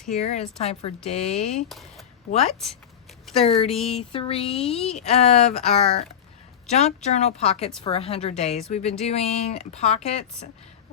here. It's time for day, what? 33 of our junk journal pockets for 100 days. We've been doing pockets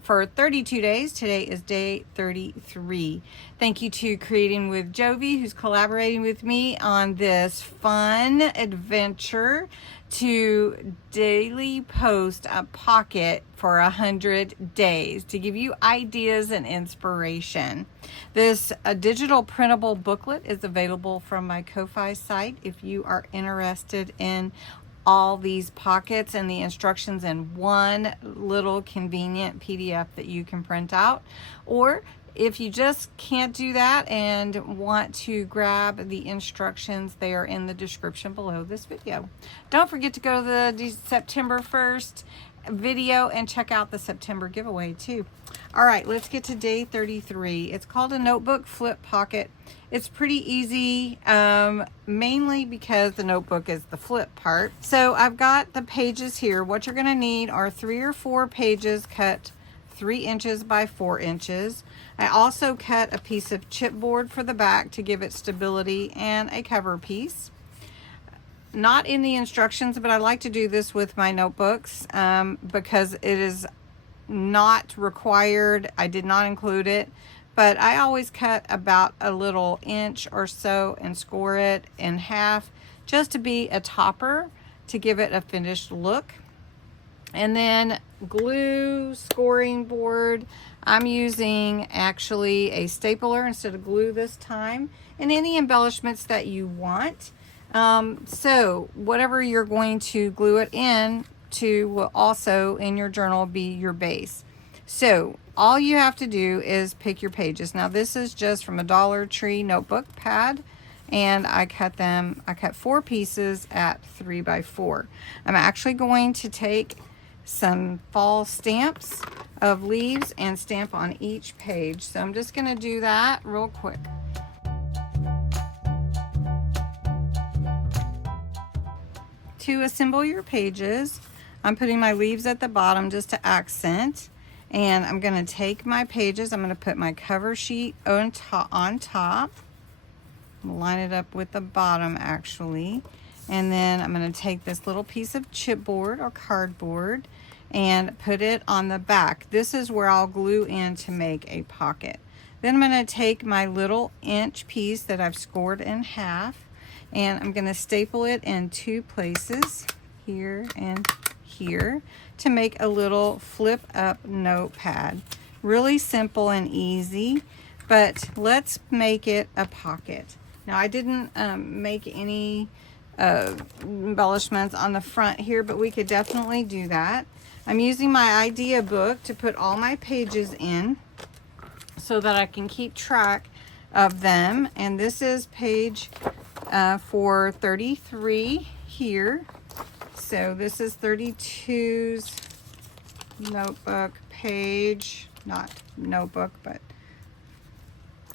for 32 days. Today is day 33. Thank you to Creating with Jovi, who's collaborating with me on this fun adventure to daily post a pocket for 100 days to give you ideas and inspiration. This digital printable booklet is available from my Ko-Fi site if you are interested in all these pockets and the instructions in one little convenient PDF that you can print out. Or if you just can't do that and want to grab the instructions, they are in the description below this video. Don't forget to go to the September 1st video and check out the September giveaway too. All right, let's get to day 33. It's called a notebook flip pocket. It's pretty easy, mainly because the notebook is the flip part. So I've got the pages here. What you're gonna need are 3 or 4 pages cut 3 inches by 4 inches. I also cut a piece of chipboard for the back to give it stability and a cover piece. Not in the instructions, but I like to do this with my notebooks because it is not required. I did not include it, but I always cut about a little inch or so and score it in half just to be a topper to give it a finished look. And then glue, scoring board. I'm using actually a stapler instead of glue this time, and any embellishments that you want. So whatever you're going to glue it in to will also in your journal be your base. So all you have to do is pick your pages. Now this is just from a Dollar Tree notebook pad, and I cut 4 pieces at 3 by 4. I'm actually going to take some fall stamps of leaves and stamp on each page. So I'm just going to do that real quick. To assemble your pages, I'm putting my leaves at the bottom just to accent, and I'm going to take my pages. I'm going to put my cover sheet on top. I'm going to line it up with the bottom actually, and then I'm going to take this little piece of chipboard or cardboard and put it on the back. This is where I'll glue in to make a pocket. Then I'm going to take my little inch piece that I've scored in half, and I'm going to staple it in 2 places, here and here, to make a little flip up notepad. Really simple and easy, but let's make it a pocket. Now I didn't make any embellishments on the front here, but we could definitely do that. I'm using my idea book to put all my pages in so that I can keep track of them, and this is page for 33 here. So this is 32's notebook page, not notebook, but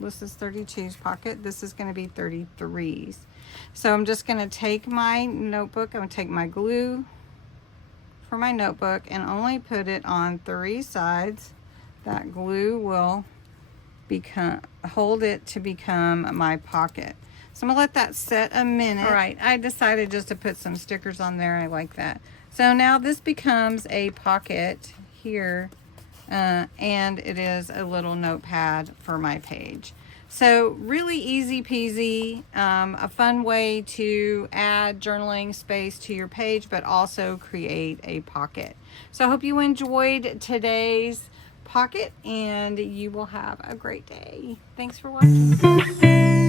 this is 32's pocket. This is going to be 33's. So I'm just going to take my notebook, I'm going to take my glue for my notebook and only put it on 3 sides. That glue will hold it to become my pocket. So I'm gonna let that set a minute. All right, I decided just to put some stickers on there. I like that. So now this becomes a pocket here, and it is a little notepad for my page. So really easy peasy, a fun way to add journaling space to your page, but also create a pocket. So I hope you enjoyed today's pocket, and you will have a great day. Thanks for watching.